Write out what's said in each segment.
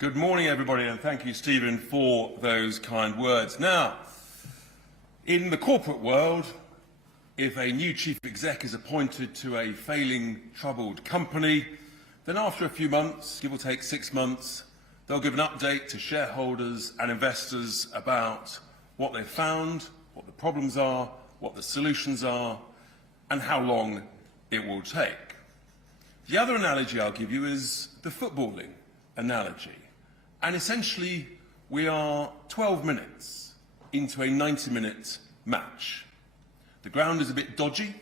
Good morning, everybody, and thank you, Stephen, for those kind words. Now, in the corporate world, if a new chief exec is appointed to a failing, troubled company, then after a few months, give or take 6 months, they'll give an update to shareholders and investors about what they've found, what the problems are, what the solutions are, and how long it will take. The other analogy I'll give you is the footballing analogy. And essentially, we are 12 minutes into a 90-minute match. The ground is a bit dodgy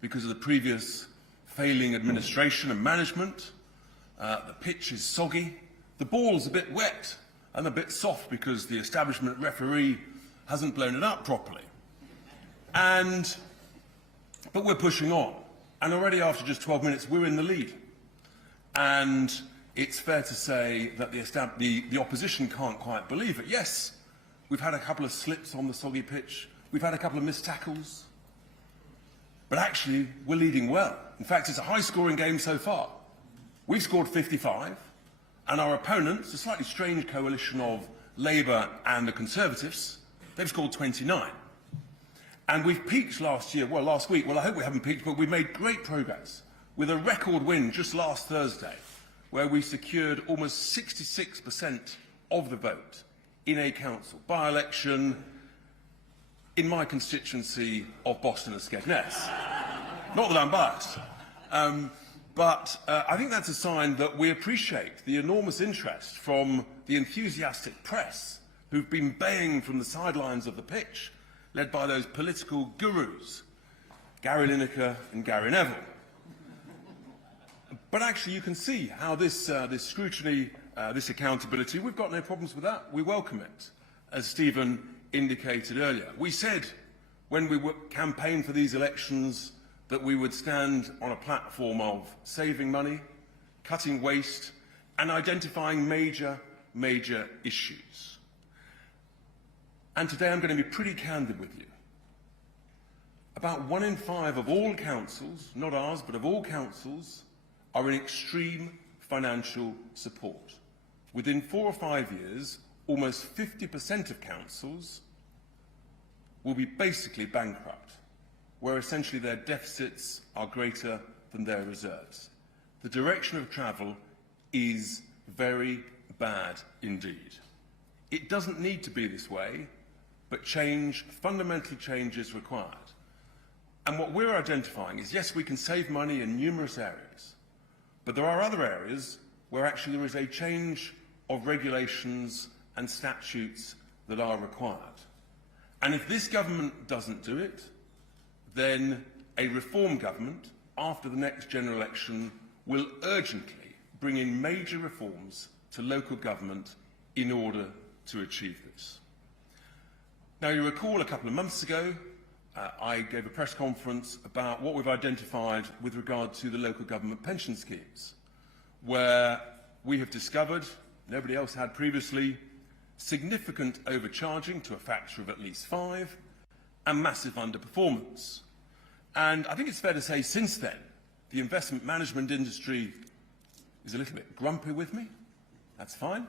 because of the previous failing administration and management. The pitch is soggy. The ball's a bit wet and a bit soft because the establishment referee hasn't blown it up properly. But we're pushing on. And already after just 12 minutes, we're in the lead. And it's fair to say that the opposition can't quite believe it. Yes, we've had a couple of slips on the soggy pitch. We've had a couple of missed tackles. But actually, we're leading well. In fact, it's a high-scoring game so far. We've scored 55, and our opponents, a slightly strange coalition of Labour and the Conservatives, they've scored 29. And we've peaked last week. Well, I hope we haven't peaked, but we've made great progress with a record win just last Thursday, where we secured almost 66% of the vote in a council by-election in my constituency of Boston and Skegness. Not that I'm biased. But I think that's a sign that we appreciate the enormous interest from the enthusiastic press who've been baying from the sidelines of the pitch, led by those political gurus, Gary Lineker and Gary Neville. But actually, you can see how this scrutiny, this accountability, we've got no problems with that. We welcome it, as Stephen indicated earlier. We said when we campaigned for these elections that we would stand on a platform of saving money, cutting waste, and identifying major issues. And today I'm going to be pretty candid with you. About 1 in 5 of all councils, not ours, but of all councils, are in extreme financial support. Within 4 or 5 years, almost 50% of councils will be basically bankrupt, where essentially their deficits are greater than their reserves. The direction of travel is very bad indeed. It doesn't need to be this way, but fundamental change is required. And what we're identifying is, yes, we can save money in numerous areas, but there are other areas where actually there is a change of regulations and statutes that are required. And if this government doesn't do it, then a reform government, after the next general election, will urgently bring in major reforms to local government in order to achieve this. Now, you recall a couple of months ago, I gave a press conference about what we've identified with regard to the local government pension schemes, where we have discovered, nobody else had previously, significant overcharging to a factor of at least 5 and massive underperformance. And I think it's fair to say since then, the investment management industry is a little bit grumpy with me. That's fine.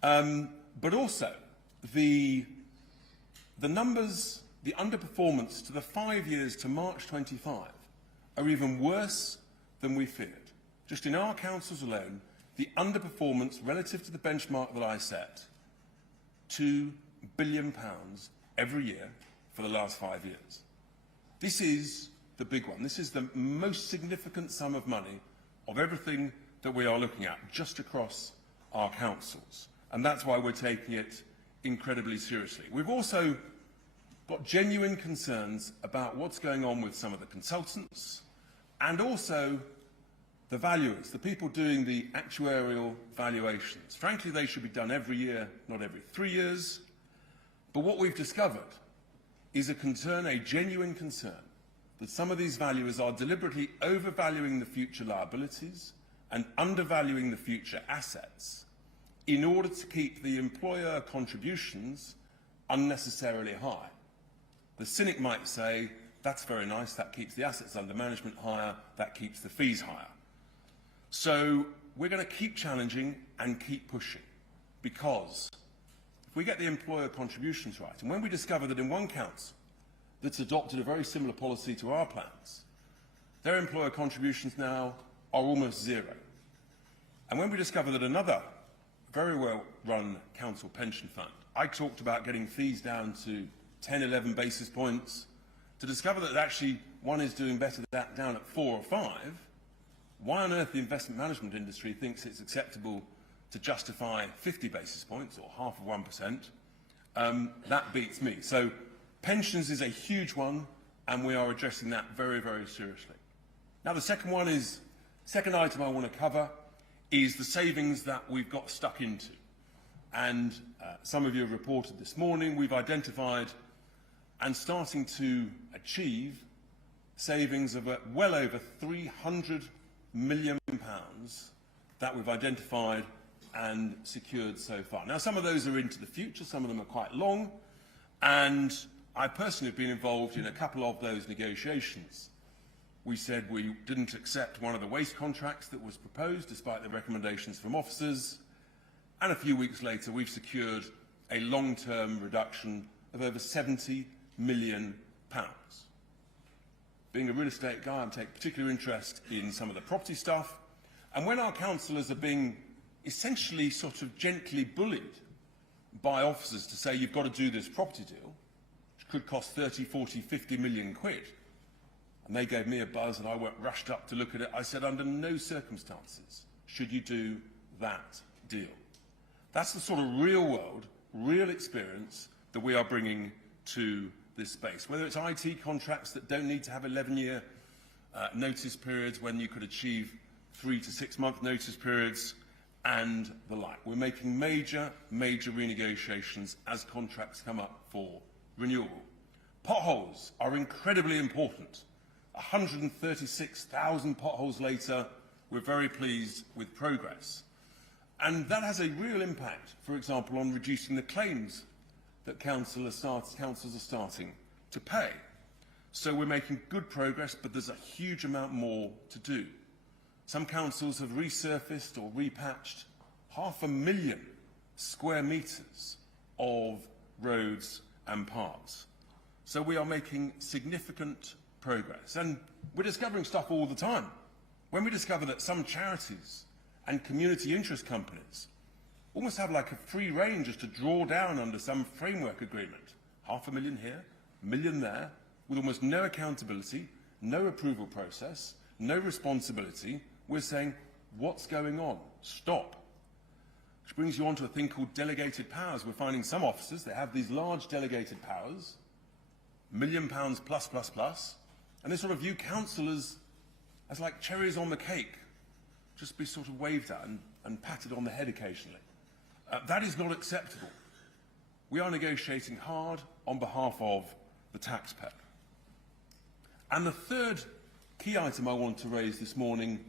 But also, the numbers, the underperformance to the 5 years to March 25 are even worse than we feared. Just in our councils alone, the underperformance relative to the benchmark that I set, £2 billion every year for the last 5 years. This is the big one. This is the most significant sum of money of everything that we are looking at just across our councils. And that's why we're taking it incredibly seriously. We've also got genuine concerns about what's going on with some of the consultants and also the valuers, the people doing the actuarial valuations. Frankly, they should be done every year, not every 3 years. But what we've discovered is a concern, a genuine concern, that some of these valuers are deliberately overvaluing the future liabilities and undervaluing the future assets in order to keep the employer contributions unnecessarily high. The cynic might say, that's very nice, that keeps the assets under management higher, that keeps the fees higher. So we're going to keep challenging and keep pushing. because if we get the employer contributions right, and when we discover that in one council that's adopted a very similar policy to our plans, their employer contributions now are almost zero. And when we discover that another very well-run council pension fund, I talked about getting fees down to 10, 11 basis points, to discover that actually one is doing better than that down at 4 or 5, why on earth the investment management industry thinks it's acceptable to justify 50 basis points or half of 1%, that beats me. So pensions is a huge one, and we are addressing that very, very seriously. Now, the second item I want to cover is the savings that we've got stuck into. And some of you have reported this morning, we've identified and starting to achieve savings of well over £300 million that we've identified and secured so far. Now, some of those are into the future, some of them are quite long, and I personally have been involved in a couple of those negotiations. We said we didn't accept one of the waste contracts that was proposed, despite the recommendations from officers, and a few weeks later we've secured a long-term reduction of over £70 million. Being a real estate guy, I take particular interest in some of the property stuff, and when our councillors are being essentially sort of gently bullied by officers to say you've got to do this property deal, which could cost 30, 40, 50 million quid, and they gave me a buzz and I went rushed up to look at it, I said under no circumstances should you do that deal. That's the sort of real world, real experience that we are bringing to this space. Whether it's IT contracts that don't need to have 11-year notice periods when you could achieve 3 to 6 month notice periods and the like. We're making major renegotiations as contracts come up for renewal. Potholes are incredibly important. 136,000 potholes later, we're very pleased with progress. And that has a real impact, for example, on reducing the claims that councils are starting to pay. So we're making good progress, but there's a huge amount more to do. Some councils have resurfaced or repatched 500,000 square metres of roads and parks. So we are making significant progress. And we're discovering stuff all the time. When we discover that some charities and community interest companies almost have like a free range just to draw down under some framework agreement, 500,000 here, 1 million there, with almost no accountability, no approval process, no responsibility, we're saying, what's going on? Stop. Which brings you on to a thing called delegated powers. We're finding some officers, they have these large delegated powers, £1 million plus, and they sort of view councillors as like cherries on the cake, just be sort of waved at and patted on the head occasionally. That is not acceptable. We are negotiating hard on behalf of the taxpayer. And the third key item I want to raise this morning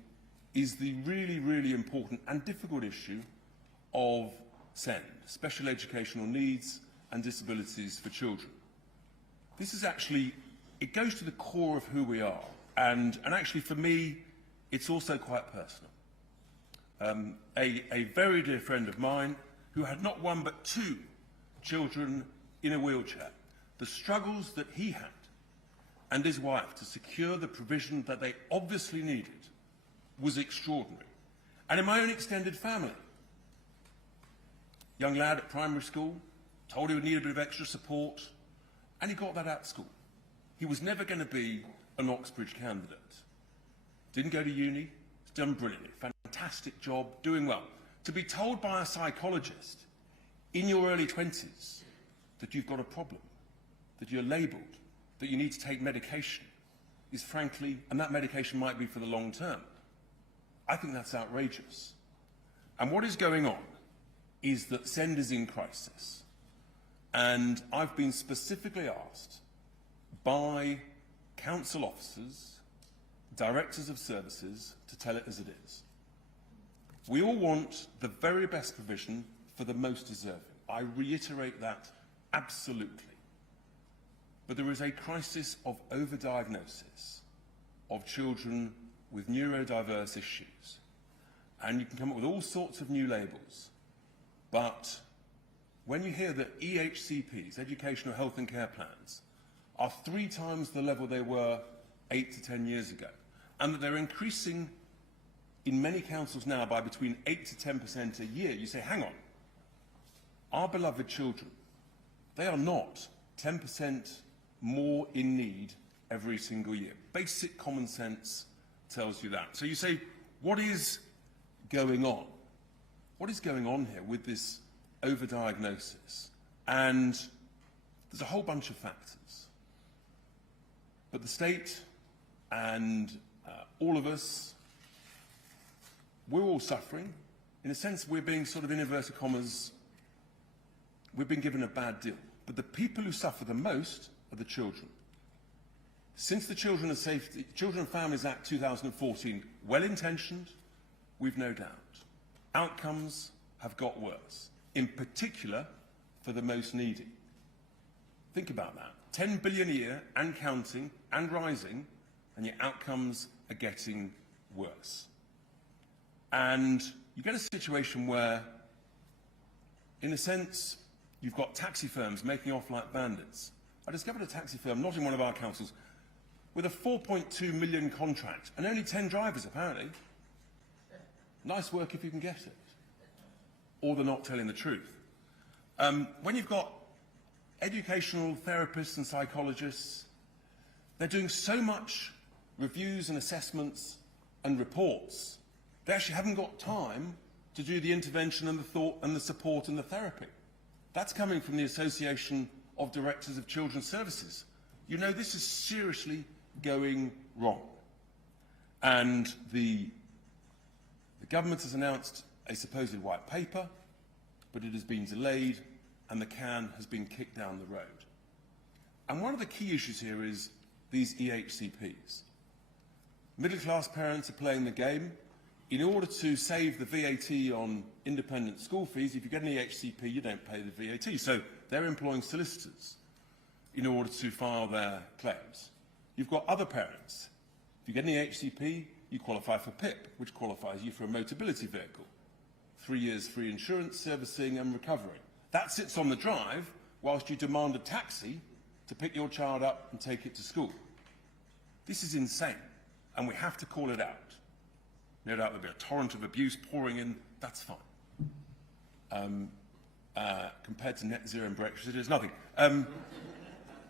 is the really important and difficult issue of SEND, special educational needs and disabilities for children. This is actually, it goes to the core of who we are, and actually for me, it's also quite personal. A very dear friend of mine who had not one but 2 children in a wheelchair, the struggles that he had and his wife to secure the provision that they obviously needed was extraordinary. And in my own extended family, young lad at primary school, told he would need a bit of extra support, and he got that at school. He was never going to be an Oxbridge candidate. Didn't go to uni, he's done brilliantly, fantastic job, doing well. To be told by a psychologist in your early 20s that you've got a problem, that you're labelled, that you need to take medication, is frankly, and that medication might be for the long term, I think that's outrageous. And what is going on is that SEND is in crisis. And I've been specifically asked by council officers, directors of services, to tell it as it is. We all want the very best provision for the most deserving. I reiterate that absolutely. But there is a crisis of overdiagnosis of children with neurodiverse issues. And you can come up with all sorts of new labels. But when you hear that EHCPs, educational health and care plans, are 3 times the level they were 8 to 10 years ago, and that they're increasing in many councils now by between 8 to 10% a year, you say, hang on, our beloved children, they are not 10% more in need every single year. Basic common sense tells you that. So you say, what is going on? What is going on here with this overdiagnosis? And there's a whole bunch of factors. But the state and all of us, we're all suffering. In a sense, we're being sort of, in inverted commas, we've been given a bad deal. But the people who suffer the most are the children. Since the Children and Families Act 2014, well-intentioned, we've no doubt, outcomes have got worse, in particular for the most needy. Think about that. 10 billion a year and counting and rising, and your outcomes are getting worse. And you get a situation where, in a sense, you've got taxi firms making off like bandits. I discovered a taxi firm, not in one of our councils, with a 4.2 million contract and only 10 drivers, apparently. Nice work if you can get it. Or they're not telling the truth. When you've got educational therapists and psychologists, they're doing so much reviews and assessments and reports, they actually haven't got time to do the intervention and the thought and the support and the therapy. That's coming from the Association of Directors of Children's Services. You know, this is seriously going wrong. And the government has announced a supposed white paper, but it has been delayed and the can has been kicked down the road. And one of the key issues here is these EHCPs. Middle-class parents are playing the game. In order to save the VAT on independent school fees, if you get an EHCP, you don't pay the VAT. So they're employing solicitors in order to file their claims. You've got other parents. If you get an EHCP, you qualify for PIP, which qualifies you for a motability vehicle. 3 years free insurance, servicing and recovery. That sits on the drive whilst you demand a taxi to pick your child up and take it to school. This is insane, and we have to call it out. No doubt there'll be a torrent of abuse pouring in, that's fine. Compared to net zero and Brexit, it is nothing.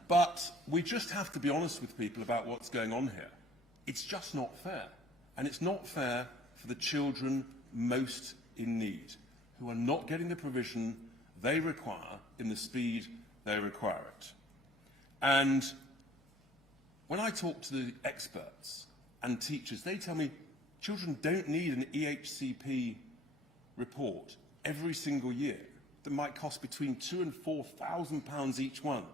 But we just have to be honest with people about what's going on here. It's just not fair. And it's not fair for the children most in need, who are not getting the provision they require in the speed they require it. And when I talk to the experts and teachers, they tell me children don't need an EHCP report every single year that might cost between £2,000 and £4,000 each one.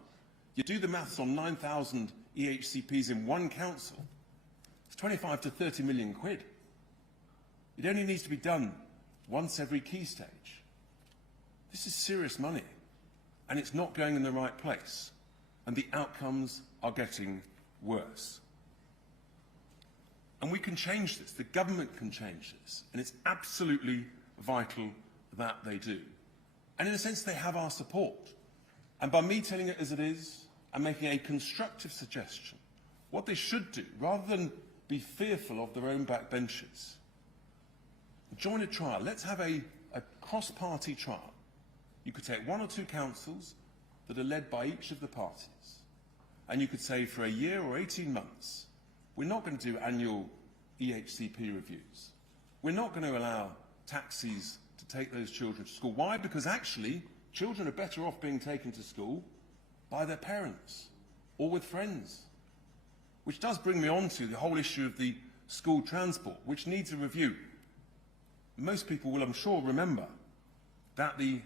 You do the maths on 9,000 EHCPs in one council, it's 25 to 30 million quid. It only needs to be done once every key stage. This is serious money, and it's not going in the right place, and the outcomes are getting worse. And we can change this, the government can change this, and it's absolutely vital that they do. And in a sense, they have our support. And by me telling it as it is, and making a constructive suggestion, what they should do, rather than be fearful of their own backbenchers, join a trial. Let's have a cross-party trial. You could take 1 or 2 councils that are led by each of the parties, and you could say for a year or 18 months, we're not going to do annual EHCP reviews. We're not going to allow taxis to take those children to school. Why? Because actually, children are better off being taken to school by their parents or with friends. Which does bring me on to the whole issue of the school transport, which needs a review. Most people will, I'm sure, remember that the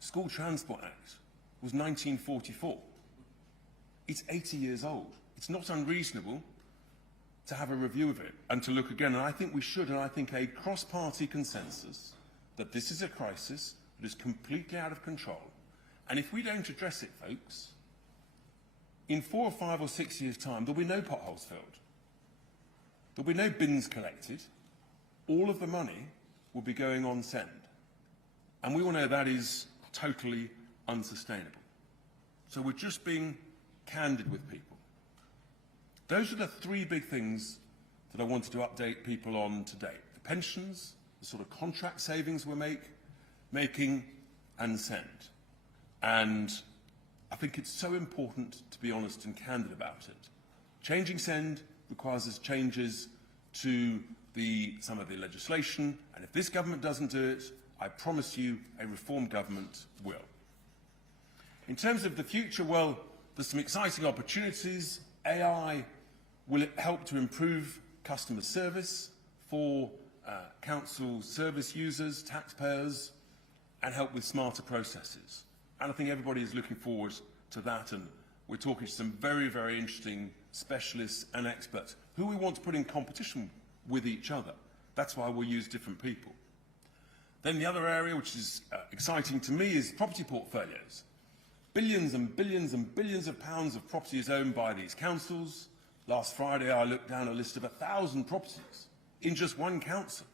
School Transport Act was 1944. It's 80 years old. It's not unreasonable to have a review of it and to look again. And I think we should, and I think a cross-party consensus that this is a crisis that is completely out of control. And if we don't address it, folks, in 4 or 5 or 6 years' time, there'll be no potholes filled. There'll be no bins collected. All of the money will be going on send. And we all know that is totally unsustainable. So we're just being candid with people. Those are the three big things that I wanted to update people on today. The pensions, the sort of contract savings we're making, and send. And I think it's so important to be honest and candid about it. Changing send requires us changes to some of the legislation, and if this government doesn't do it, I promise you a reformed government will. In terms of the future, well, there's some exciting opportunities. AI will help to improve customer service for council service users, taxpayers, and help with smarter processes. And I think everybody is looking forward to that, and we're talking to some very, very interesting specialists and experts who we want to put in competition with each other. That's why we'll use different people. Then the other area, which is exciting to me, is property portfolios. Billions and billions and billions of pounds of property is owned by these councils. Last Friday, I looked down a list of 1,000 properties in just one council.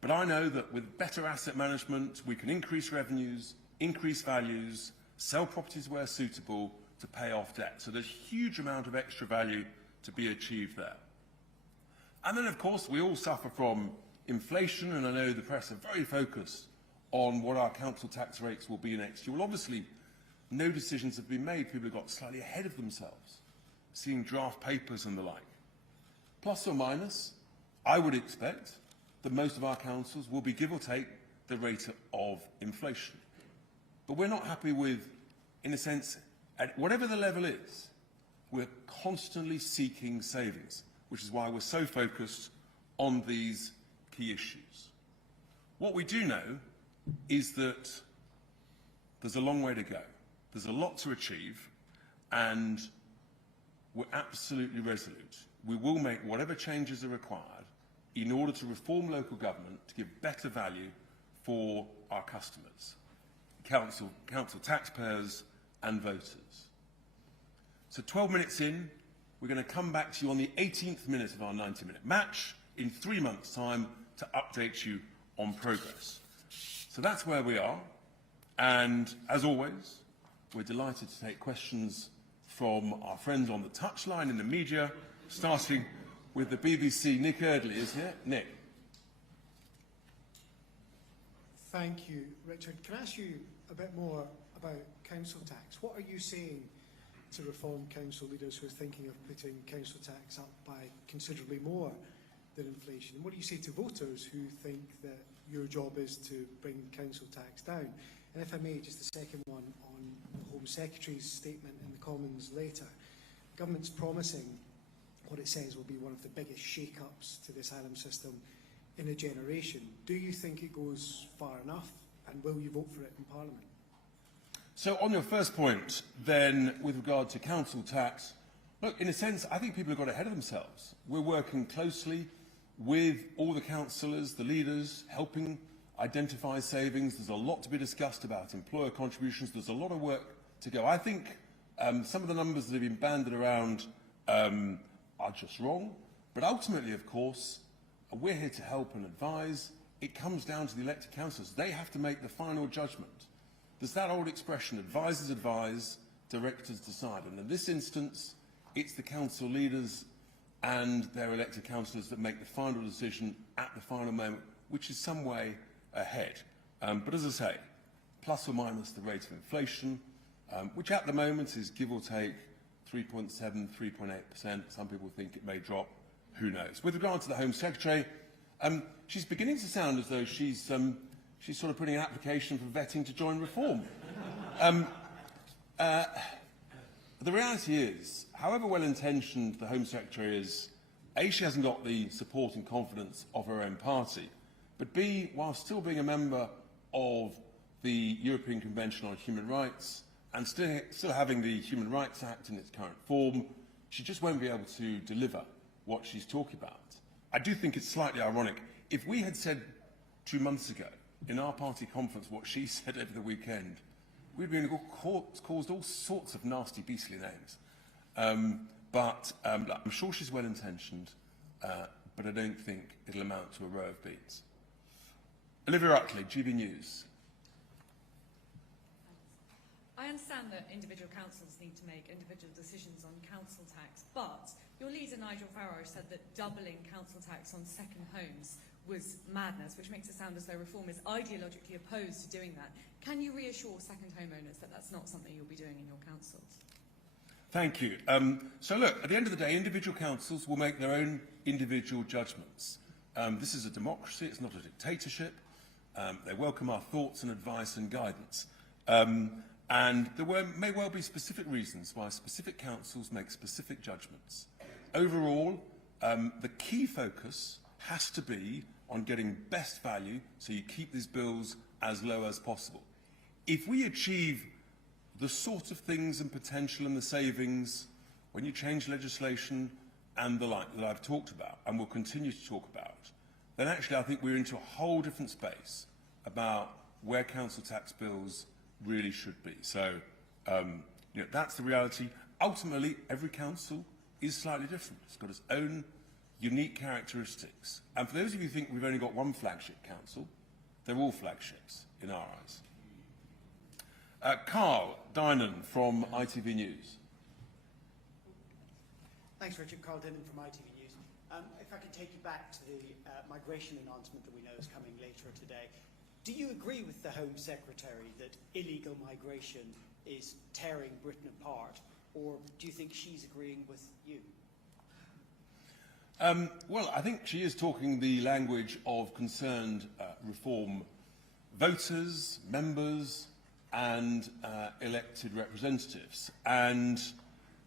But I know that with better asset management, we can increase revenues, increase values, sell properties where suitable to pay off debt. So there's a huge amount of extra value to be achieved there. And then, of course, we all suffer from inflation, and I know the press are very focused on what our council tax rates will be next year. Well, obviously, no decisions have been made. People have got slightly ahead of themselves, seeing draft papers and the like. Plus or minus, I would expect that most of our councils will be, give or take, the rate of inflation. But we're not happy with, in a sense, at whatever the level is, we're constantly seeking savings, which is why we're so focused on these key issues. What we do know is that there's a long way to go. There's a lot to achieve, and we're absolutely resolute. We will make whatever changes are required in order to reform local government to give better value for our customers, council taxpayers and voters. So 12 minutes in, we're going to come back to you on the 18th minute of our 90-minute match in 3 months' time to update you on progress. So that's where we are, and as always, we're delighted to take questions from our friends on the touchline in the media, starting with the BBC. Nick Eardley is here. Nick. Thank you, Richard. Can I ask you a bit more about council tax? What are you saying to reform council leaders who are thinking of putting council tax up by considerably more than inflation? And what do you say to voters who think that your job is to bring council tax down? And if I may, just a second one on the Home Secretary's statement in the Commons later. Government's promising what it says will be one of the biggest shake-ups to the asylum system in a generation. Do you think it goes far enough, and will you vote for it in Parliament? So on your first point, then, with regard to council tax, look, in a sense, I think people have got ahead of themselves. We're working closely with all the councillors, the leaders, helping identify savings. There's a lot to be discussed about employer contributions. There's a lot of work to go. I think some of the numbers that have been banded around are just wrong. But ultimately, of course, we're here to help and advise. It comes down to the elected councillors. They have to make the final judgment. There's that old expression, advisers advise, directors decide. And in this instance, it's the council leaders and their elected councillors that make the final decision at the final moment, which is some way ahead. But as I say, plus or minus the rate of inflation, which at the moment is give or take 3.7, 3.8%. Some people think it may drop. Who knows? With regard to the Home Secretary, she's beginning to sound as though she's sort of putting an application for vetting to join Reform. The reality is, however well-intentioned the Home Secretary is, A, she hasn't got the support and confidence of her own party, but B, while still being a member of the European Convention on Human Rights and still having the Human Rights Act in its current form, she just won't be able to deliver what she's talking about. I do think it's slightly ironic. If we had said 2 months ago in our party conference what she said over the weekend, we'd been caused all sorts of nasty, beastly names. But I'm sure she's well-intentioned, but I don't think it'll amount to a row of beats. Olivia Uckley, GB News. understand that individual councils need to make individual decisions on council tax, but your leader, Nigel Farage, said that doubling council tax on second homes was madness, which makes it sound as though Reform is ideologically opposed to doing that. Can you reassure second homeowners that that's not something you'll be doing in your councils? Thank you. So look, at the end of the day, individual councils will make their own individual judgments. This is a democracy, it's not a dictatorship. They welcome our thoughts and advice and guidance. And there may well be specific reasons why specific councils make specific judgments. Overall, the key focus has to be on getting best value so you keep these bills as low as possible. If we achieve the sort of things and potential and the savings when you change legislation and the like that I've talked about and will continue to talk about, then actually I think we're into a whole different space about where council tax bills really should be. So, that's the reality. Ultimately, every council is slightly different. It's got its own unique characteristics. And for those of you who think we've only got one flagship council, they're all flagships in our eyes. Carl Dinan from ITV News. Thanks, Richard. Carl Dinan from ITV News. If I could take you back to the migration announcement that we know is coming later today. Do you agree with the Home Secretary that illegal migration is tearing Britain apart, or do you think she's agreeing with you? Well, I think she is talking the language of concerned Reform voters, members and elected representatives. And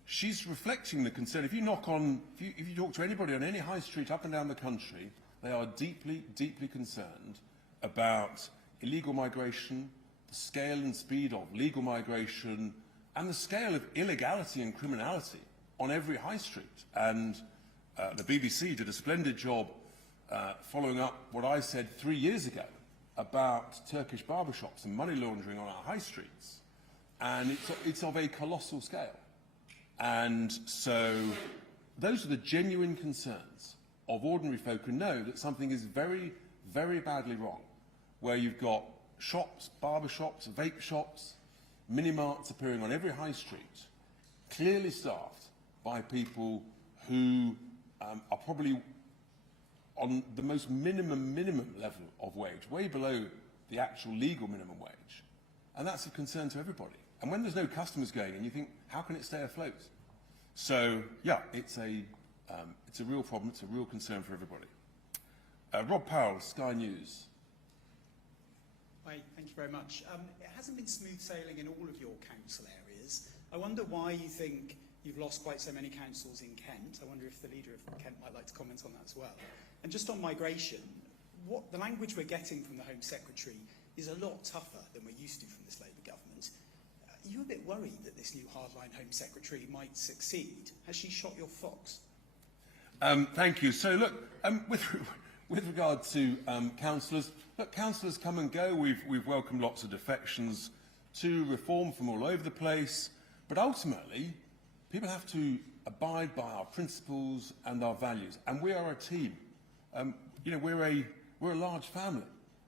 she's reflecting the concern. If you talk to anybody on any high street up and down the country, they are deeply, deeply concerned about illegal migration, the scale and speed of legal migration, and the scale of illegality and criminality on every high street. And the BBC did a splendid job following up what I said 3 years ago about Turkish barbershops and money laundering on our high streets. And it's of a colossal scale. And so those are the genuine concerns of ordinary folk who know that something is very, very badly wrong, where you've got shops, barbershops, vape shops, mini-marts appearing on every high street, clearly staffed by people who are probably on the most minimum level of wage, way below the actual legal minimum wage. And that's of concern to everybody. And when there's no customers going in, you think, how can it stay afloat? So, yeah, it's a real problem, it's a real concern for everybody. Rob Powell, Sky News. Hi, thank you very much. It hasn't been smooth sailing in all of your council areas. I wonder why you think you've lost quite so many councils in Kent. I wonder if the leader of Kent might like to comment on that as well. And just on migration, what the language we're getting from the Home Secretary is a lot tougher than we're used to from this Labour government. Are you a bit worried that this new hardline Home Secretary might succeed? Has she shot your fox? Thank you. So look, with regard to councillors, look, councillors come and go. We've welcomed lots of defections to Reform from all over the place. But ultimately, people have to abide by our principles and our values. And we are a team. We're a large family.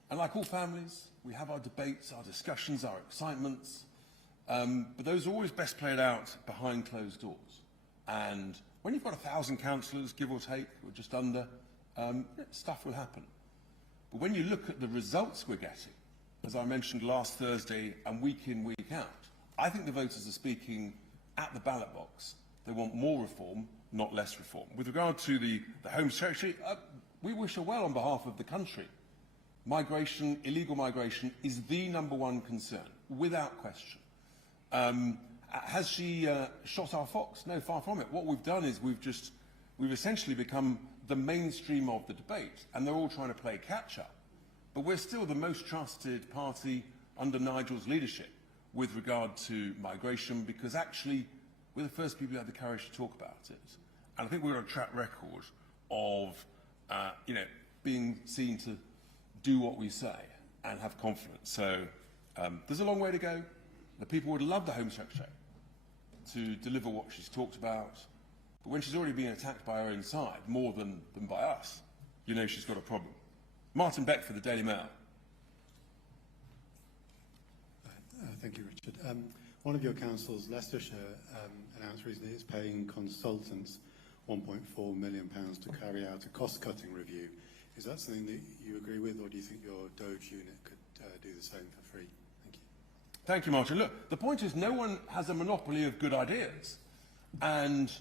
And like all families, we have our debates, our discussions, our excitements. But those are always best played out behind closed doors. And when you've got 1,000 councillors, give or take, or just under, stuff will happen. But when you look at the results we're getting, as I mentioned last Thursday and week in, week out, I think the voters are speaking at the ballot box. They want more reform, not less reform. With regard to the Home Secretary, we wish her well on behalf of the country. Migration, illegal migration, is the #1 concern, without question. Has she shot our fox? No, far from it. What we've done is we've essentially become the mainstream of the debate, and they're all trying to play catch-up. But we're still the most trusted party under Nigel's leadership with regard to migration, because actually we're the first people who had the courage to talk about it. And I think we've got a track record of, being seen to do what we say and have confidence. So there's a long way to go. The people would love the Home Secretary to deliver what she's talked about. But when she's already being attacked by her own side, more than by us, she's got a problem. Martin Beck for the Daily Mail. Thank you, Richard. One of your councils, Leicestershire, announced recently it's paying consultants £1.4 million to carry out a cost-cutting review. Is that something that you agree with, or do you think your DOGE unit could do the same for free? Thank you. Thank you, Martin. Look, the point is no one has a monopoly of good ideas. And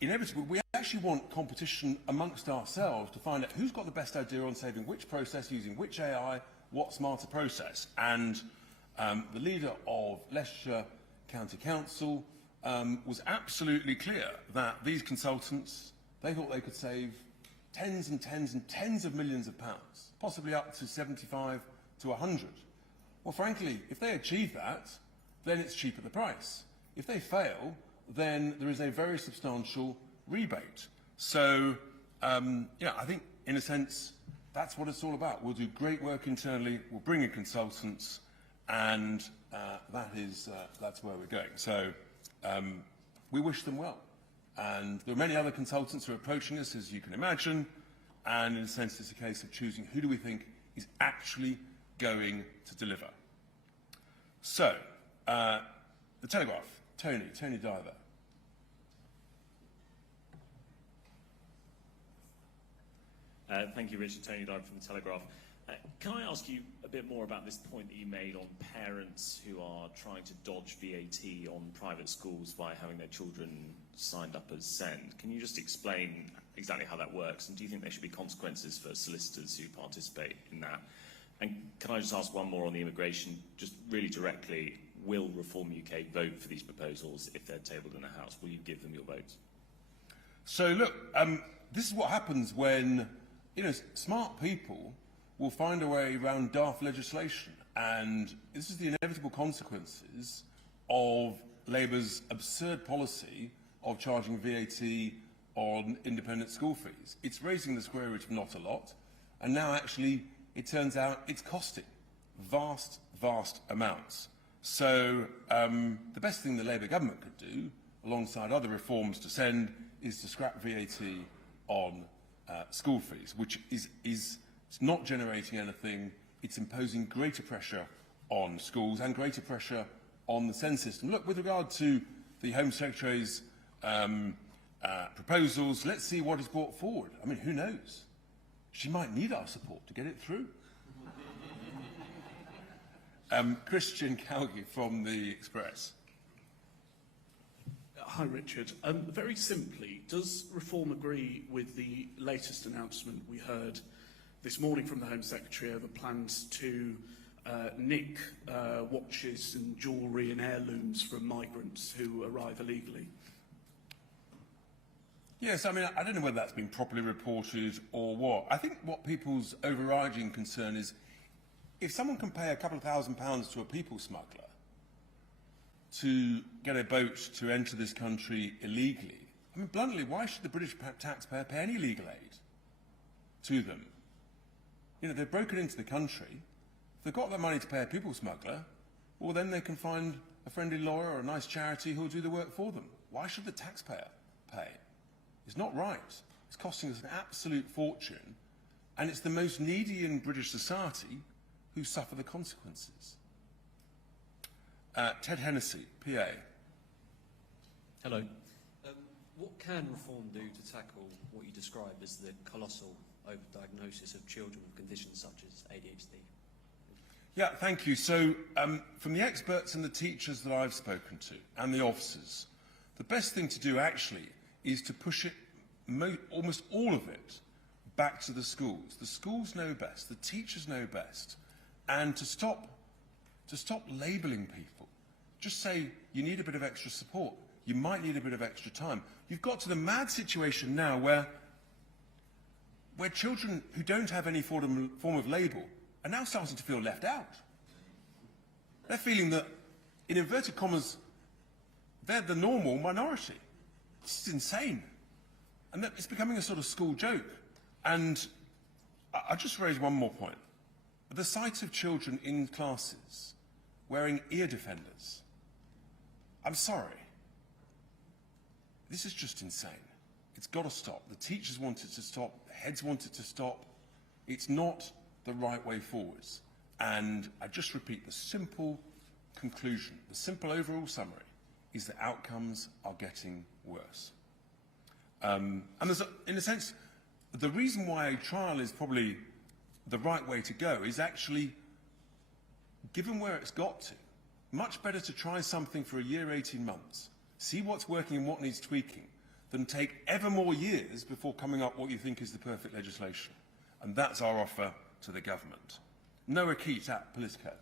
inevitably, we actually want competition amongst ourselves to find out who's got the best idea on saving which process, using which AI, what smarter process. And the leader of Leicestershire County Council was absolutely clear that these consultants, they thought they could save tens and tens and tens of millions of pounds, possibly up to 75 to 100. Well, frankly, if they achieve that, then it's cheap at the price. If they fail, then there is a very substantial rebate. So, yeah, I think, in a sense, that's what it's all about. We'll do great work internally, we'll bring in consultants, and that's where we're going. So, we wish them well. And there are many other consultants who are approaching us, as you can imagine, and in a sense it's a case of choosing who do we think is actually going to deliver. So, the Telegraph, Tony Diver. Thank you, Richard. Tony Dive from the Telegraph. Can I ask you a bit more about this point that you made on parents who are trying to dodge VAT on private schools by having their children signed up as SEND? Can you just explain exactly how that works? And do you think there should be consequences for solicitors who participate in that? And can I just ask one more on the immigration, just really directly, will Reform UK vote for these proposals if they're tabled in the House? Will you give them your votes? So look, this is what happens when, smart people will find a way around daft legislation. And this is the inevitable consequences of Labour's absurd policy of charging VAT on independent school fees. It's raising the square root of not a lot, and now actually it turns out it's costing vast, vast amounts. So the best thing the Labour government could do, alongside other reforms to send, is to scrap VAT on school fees, which is it's not generating anything. It's imposing greater pressure on schools and greater pressure on the SEND system. Look, with regard to the Home Secretary's proposals, let's see what is brought forward. I mean, who knows? She might need our support to get it through. Christian Calgie from the Express. Hi, Richard. Very simply, does Reform agree with the latest announcement we heard this morning from the Home Secretary over plans to nick watches and jewellery and heirlooms from migrants who arrive illegally? Yes, I mean, I don't know whether that's been properly reported or what. I think what people's overriding concern is if someone can pay a couple of £1,000s to a people smuggler to get a boat to enter this country illegally, I mean, bluntly, why should the British taxpayer pay any legal aid to them? They've broken into the country. If they've got that money to pay a people smuggler, well, then they can find a friendly lawyer or a nice charity who'll do the work for them. Why should the taxpayer pay? It's not right. It's costing us an absolute fortune, and it's the most needy in British society who suffer the consequences. Ted Hennessy, PA. Hello. What can Reform do to tackle what you describe as the colossal overdiagnosis of children with conditions such as ADHD? Yeah, thank you. So, from the experts and the teachers that I've spoken to, and the officers, the best thing to do actually is to push it, almost all of it, back to the schools. The schools know best, the teachers know best, and to stop labelling people. Just say, you need a bit of extra support. You might need a bit of extra time. You've got to the mad situation now where children who don't have any form of label are now starting to feel left out. They're feeling that, in inverted commas, they're the normal minority. This is insane. And that it's becoming a sort of school joke. And I'll just raise one more point. The sight of children in classes wearing ear defenders, I'm sorry. This is just insane. It's got to stop. The teachers want it to stop. The heads want it to stop. It's not the right way forwards. And I just repeat, the simple conclusion, the simple overall summary, is that outcomes are getting worse. And there's, in a sense, the reason why a trial is probably the right way to go is actually, given where it's got to, much better to try something for a year, 18 months, see what's working and what needs tweaking, than take ever more years before coming up what you think is the perfect legislation. And that's our offer to the government. Noah Keat at Politico.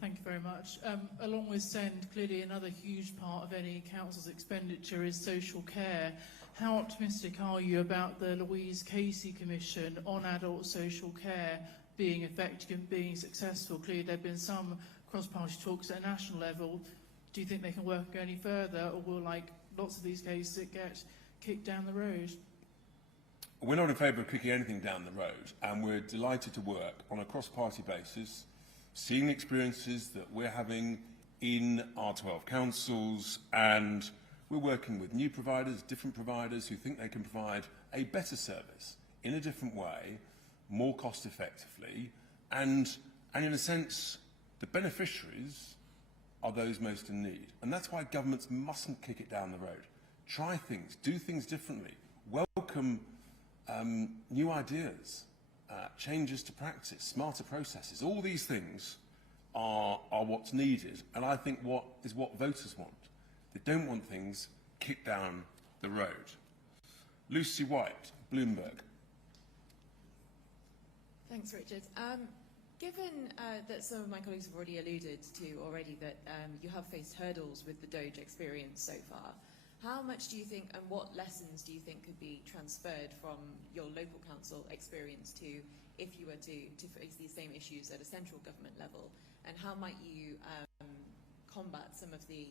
Thank you very much. Along with SEND, clearly another huge part of any council's expenditure is social care. How optimistic are you about the Louise Casey Commission on adult social care being effective and being successful? Clearly there have been some cross-party talks at a national level. Do you think they can work any further, or will, like lots of these cases, it get kicked down the road? We're not in favour of kicking anything down the road, and we're delighted to work on a cross-party basis, seeing the experiences that we're having in our 12 councils, and we're working with new providers, different providers who think they can provide a better service in a different way, more cost effectively, and in a sense, the beneficiaries are those most in need. And that's why governments mustn't kick it down the road. Try things, do things differently, welcome new ideas, changes to practice, smarter processes. All these things are what's needed, and I think what voters want. They don't want things kicked down the road. Lucy White, Bloomberg. Thanks, Richard. Given that some of my colleagues have already alluded to that you have faced hurdles with the DOGE experience so far, how much do you think, and what lessons do you think could be transferred from your local council experience to if you were to face these same issues at a central government level? And how might you combat some of the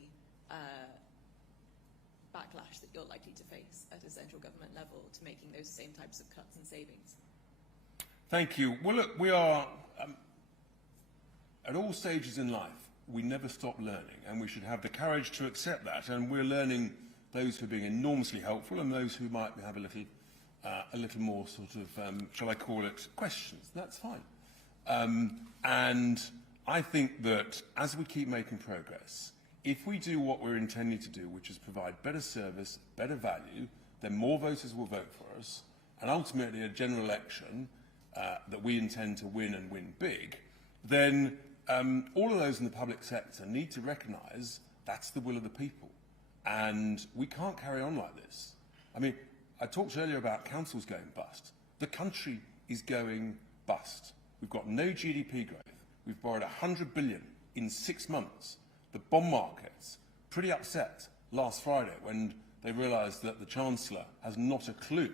backlash that you're likely to face at a central government level to making those same types of cuts and savings? Thank you. Well, look, we are, at all stages in life, we never stop learning, and we should have the courage to accept that. And we're learning those who are being enormously helpful and those who might have a little more sort of, shall I call it, questions. That's fine. And I think that as we keep making progress, if we do what we're intending to do, which is provide better service, better value, then more voters will vote for us, and ultimately a general election that we intend to win and win big, then all of those in the public sector need to recognise that's the will of the people. And we can't carry on like this. I mean, I talked earlier about councils going bust. The country is going bust. We've got no GDP growth. We've borrowed 100 billion in 6 months. The bond market's pretty upset last Friday when they realised that the Chancellor has not a clue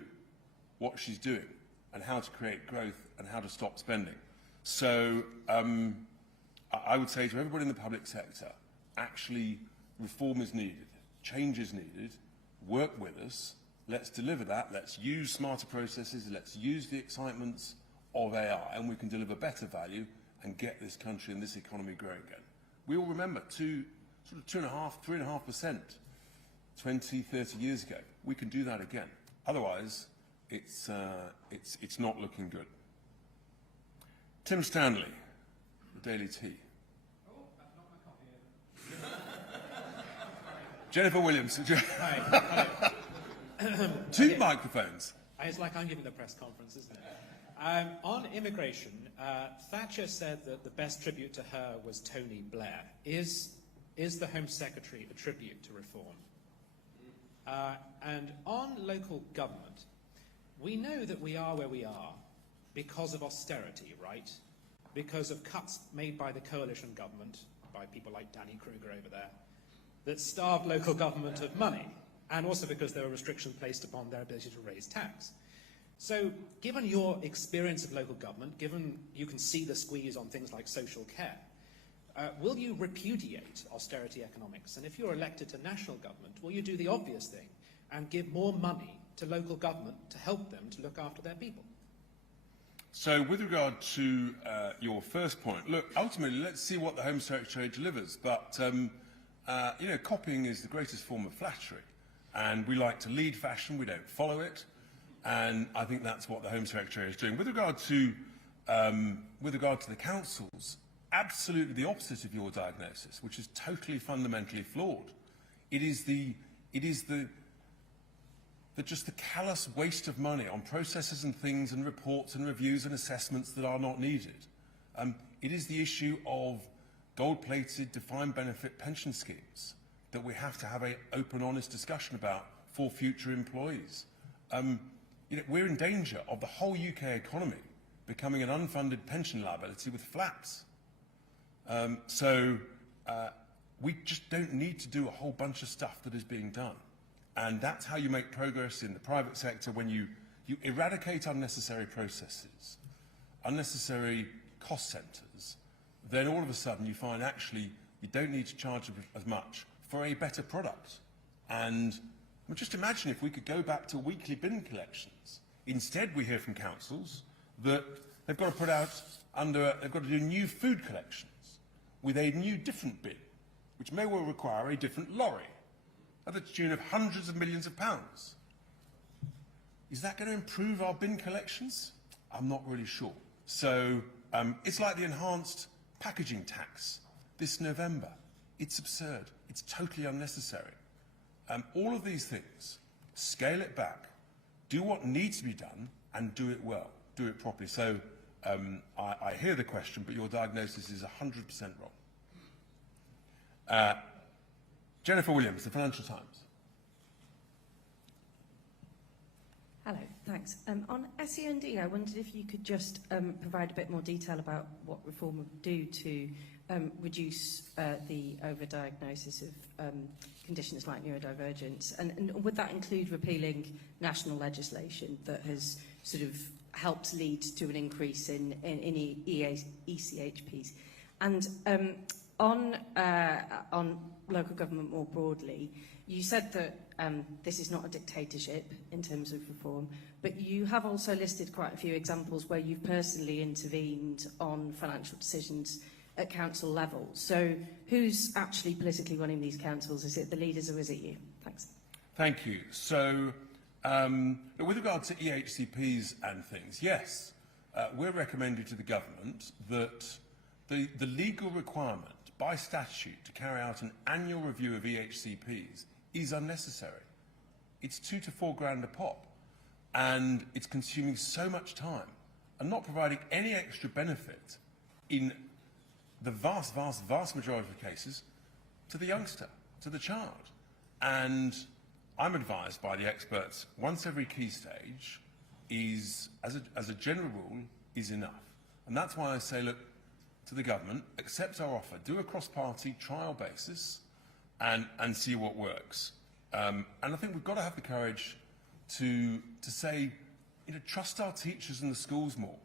what she's doing and how to create growth and how to stop spending. So I would say to everybody in the public sector, actually reform is needed, change is needed, work with us, let's deliver that, let's use smarter processes, let's use the excitements of AI, and we can deliver better value and get this country and this economy growing again. We all remember 2.5%, 3.5% 20, 30 years ago. We can do that again. Otherwise, it's not looking good. Tim Stanley, the Daily Tea. Oh, that's not my copy. Jennifer Williams. Hi. Two microphones. It's like I'm giving the press conference, isn't it? On immigration, Thatcher said that the best tribute to her was Tony Blair. Is the Home Secretary a tribute to reform? And on local government, we know that we are where we are because of austerity, right? Because of cuts made by the coalition government, by people like Danny Kruger over there, that starved local government of money, and also because there were restrictions placed upon their ability to raise tax. So, given your experience of local government, given you can see the squeeze on things like social care, will you repudiate austerity economics? And if you're elected to national government, will you do the obvious thing and give more money to local government to help them to look after their people? So with regard to your first point, look, ultimately, let's see what the Home Secretary delivers. But, you know, copying is the greatest form of flattery. And we like to lead fashion, we don't follow it. And I think that's what the Home Secretary is doing. With regard to with regard to the councils, absolutely the opposite of your diagnosis, which is totally fundamentally flawed. It is just the callous waste of money on processes and things and reports and reviews and assessments that are not needed. It is the issue of gold-plated defined benefit pension schemes that we have to have an open, honest discussion about for future employees. We're in danger of the whole UK economy becoming an unfunded pension liability with flaps. We just don't need to do a whole bunch of stuff that is being done. And that's how you make progress in the private sector, when you eradicate unnecessary processes, unnecessary cost centres, then all of a sudden you find actually you don't need to charge as much for a better product. And just imagine if we could go back to weekly bin collections. Instead, we hear from councils that they've got to do new food collections with a new different bin, which may well require a different lorry, at the tune of hundreds of millions of pounds. Is that going to improve our bin collections? I'm not really sure. So it's like the enhanced packaging tax this November. It's absurd. It's totally unnecessary. All of these things, scale it back, do what needs to be done, and do it well, do it properly. So I hear the question, but your diagnosis is 100% wrong. Jennifer Williams, the Financial Times. Hello, thanks. On SEND, I wondered if you could just provide a bit more detail about what reform would do to reduce the overdiagnosis of conditions like neurodivergence, and would that include repealing national legislation that has sort of helped lead to an increase in ECHPs? And on local government more broadly, you said that this is not a dictatorship in terms of reform, but you have also listed quite a few examples where you've personally intervened on financial decisions at council level. So who's actually politically running these councils? Is it the leaders or is it you? Thanks. Thank you. So with regard to EHCPs and things, yes, we're recommending to the government that the legal requirement by statute to carry out an annual review of EHCPs is unnecessary. It's $2 to $4 grand a pop, and it's consuming so much time and not providing any extra benefit in the vast majority of cases to the youngster, to the child. And I'm advised by the experts, once every key stage is, as a general rule, is enough. And that's why I say, look, to the government, accept our offer, do a cross-party trial basis and see what works. And I think we've got to have the courage to say, trust our teachers in the schools more.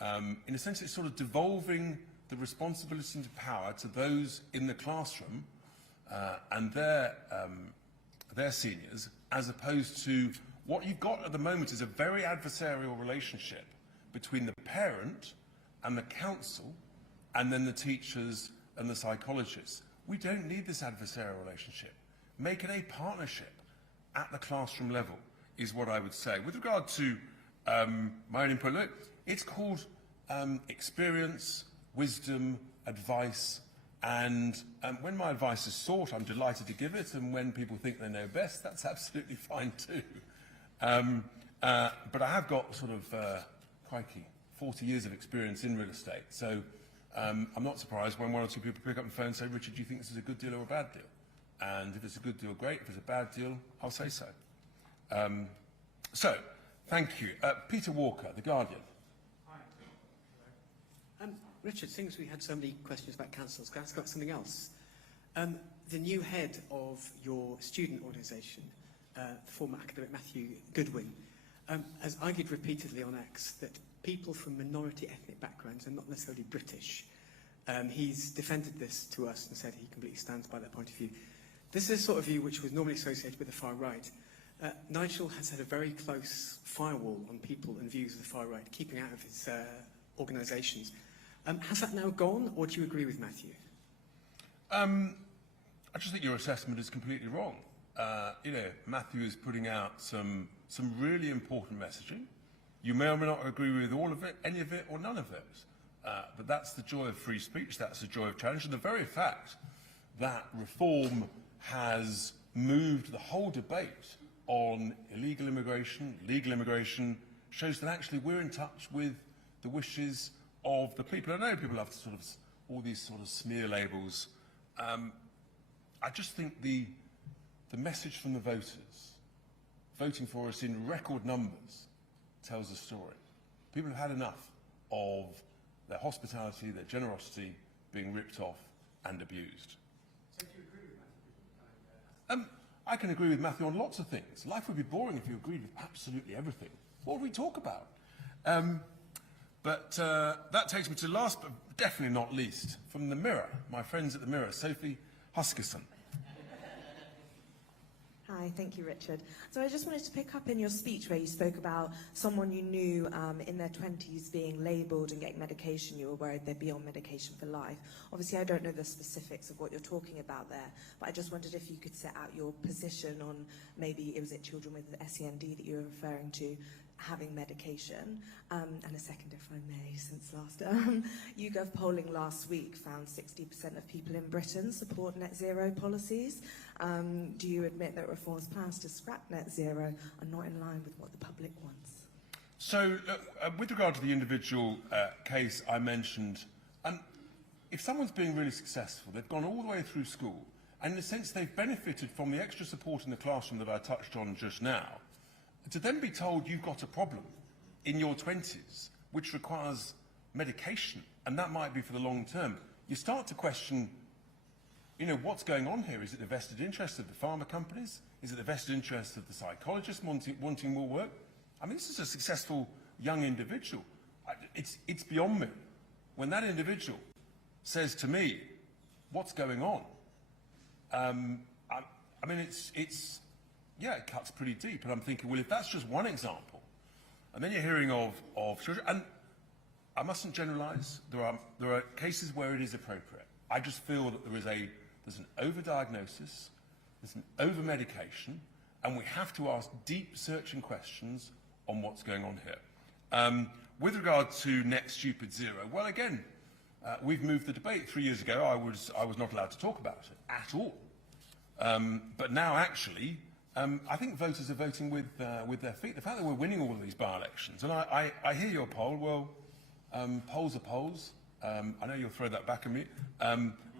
In a sense, it's sort of devolving the responsibility and power to those in the classroom and their seniors, as opposed to what you've got at the moment is a very adversarial relationship between the parent and the council, and then the teachers and the psychologists. We don't need this adversarial relationship. Make it a partnership at the classroom level, is what I would say. With regard to my own input, look, it's called experience, wisdom, advice, and when my advice is sought, I'm delighted to give it, and when people think they know best, that's absolutely fine too. But I have got sort of, crikey, 40 years of experience in real estate, so I'm not surprised when one or two people pick up the phone and say, Richard, do you think this is a good deal or a bad deal? And if it's a good deal, great. If it's a bad deal, I'll say so. So, thank you. Peter Walker, The Guardian. Richard, seeing as we had so many questions about councils, can I ask about something else? The new head of your student organisation, the former academic Matthew Goodwin, has argued repeatedly on X that people from minority ethnic backgrounds are not necessarily British. He's defended this to us and said he completely stands by that point of view. This is a sort of view which was normally associated with the far right. Nigel has had a very close firewall on people and views of the far right, keeping out of his organisations. Has that now gone, or do you agree with Matthew? I just think your assessment is completely wrong. Matthew is putting out some really important messaging. You may or may not agree with all of it, any of it, or none of it. But that's the joy of free speech, that's the joy of challenge, and the very fact that reform has moved the whole debate on illegal immigration, legal immigration, shows that actually we're in touch with the wishes of the people. I know people have sort of all these sort of smear labels. I just think the message from the voters, voting for us in record numbers, tells a story. People have had enough of their hospitality, their generosity being ripped off and abused. So do you agree with Matthew? I can agree with Matthew on lots of things. Life would be boring if you agreed with absolutely everything. What would we talk about? But that takes me to last, but definitely not least, from the Mirror, my friends at the Mirror, Sophie Huskisson. Hi, thank you, Richard. So I just wanted to pick up in your speech where you spoke about someone you knew in their 20s being labelled and getting medication. You were worried they'd be on medication for life. Obviously, I don't know the specifics of what you're talking about there, but I just wondered if you could set out your position on maybe, was it children with SEND that you were referring to, having medication. And a second, if I may, since last YouGov polling last week found 60% of people in Britain support net zero policies. Do you admit that Reform's plans to scrap net zero are not in line with what the public wants? So, with regard to the individual case I mentioned, if someone's being really successful, they've gone all the way through school, and in a sense they've benefited from the extra support in the classroom that I touched on just now, to then be told you've got a problem in your 20s, which requires medication, and that might be for the long term, you start to question, you know, what's going on here? Is it the vested interest of the pharma companies? Is it the vested interest of the psychologists wanting more work? I mean, this is a successful young individual. It's beyond me. When that individual says to me, what's going on? I mean, yeah, it cuts pretty deep. And I'm thinking, well, if that's just one example, and then you're hearing of children, and I mustn't generalise. There are cases where it is appropriate. I just feel that there's an overdiagnosis, there's an over-medication, and we have to ask deep, searching questions on what's going on here. With regard to Net Stupid Zero, well, again, we've moved the debate. 3 years ago, I was not allowed to talk about it at all. But now, actually, I think voters are voting with their feet. The fact that we're winning all of these by-elections, and I hear your poll. Well, polls are polls. I know you'll throw that back at me.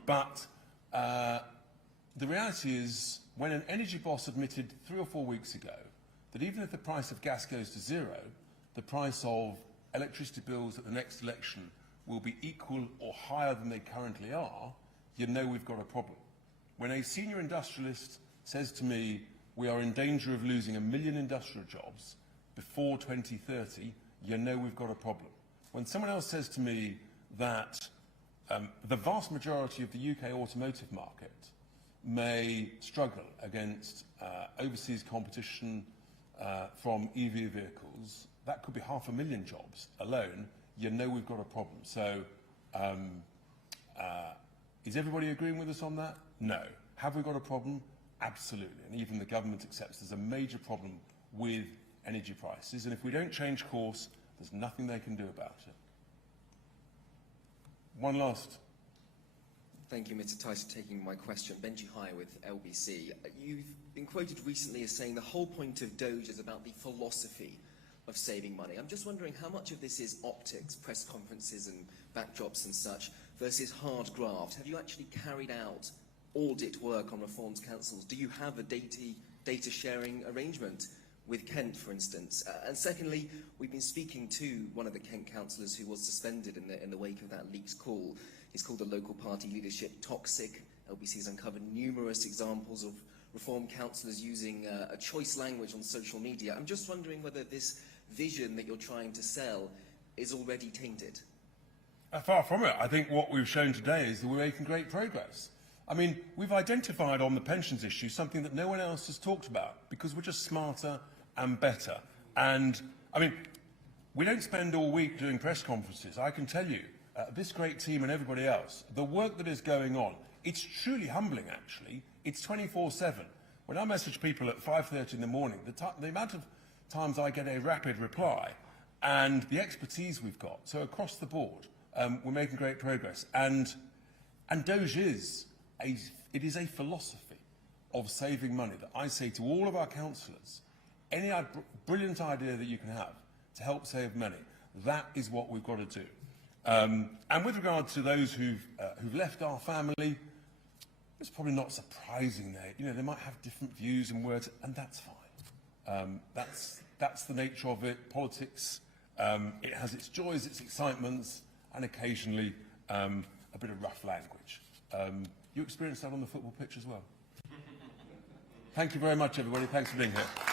But the reality is, when an energy boss admitted 3 or 4 weeks ago that even if the price of gas goes to zero, the price of electricity bills at the next election will be equal or higher than they currently are, you know we've got a problem. When a senior industrialist says to me, we are in danger of losing 1 million industrial jobs before 2030, you know we've got a problem. When someone else says to me that the vast majority of the UK automotive market may struggle against overseas competition from EV vehicles, that could be 500,000 jobs alone, you know we've got a problem. So is everybody agreeing with us on that? No. Have we got a problem? Absolutely. And even the government accepts there's a major problem with energy prices. And if we don't change course, there's nothing they can do about it. One last. Thank you, Mr. Tice, for taking my question. Benji High with LBC. You've been quoted recently as saying the whole point of DOGE is about the philosophy of saving money. I'm just wondering how much of this is optics, press conferences and backdrops and such, versus hard graft. Have you actually carried out audit work on reforms councils? Do you have a data sharing arrangement with Kent, for instance? And secondly, we've been speaking to one of the Kent councillors who was suspended in the wake of that leaked call. He's called the local party leadership toxic. LBC has uncovered numerous examples of reform councillors using a choice language on social media. I'm just wondering whether this vision that you're trying to sell is already tainted. Far from it. I think what we've shown today is that we're making great progress. I mean, we've identified on the pensions issue something that no one else has talked about because we're just smarter and better. And, I mean, we don't spend all week doing press conferences. I can tell you, this great team and everybody else, the work that is going on, it's truly humbling, actually. It's 24/7. When I message people at 5:30 in the morning, the amount of times I get a rapid reply and the expertise we've got. So across the board, we're making great progress. And DOGE is a philosophy of saving money that I say to all of our councillors, any brilliant idea that you can have to help save money, that is what we've got to do. And with regard to those who've left our family, it's probably not surprising they might have different views and words, and that's fine. That's the nature of it. Politics, it has its joys, its excitements, and occasionally a bit of rough language. You experienced that on the football pitch as well. Thank you very much, everybody. Thanks for being here.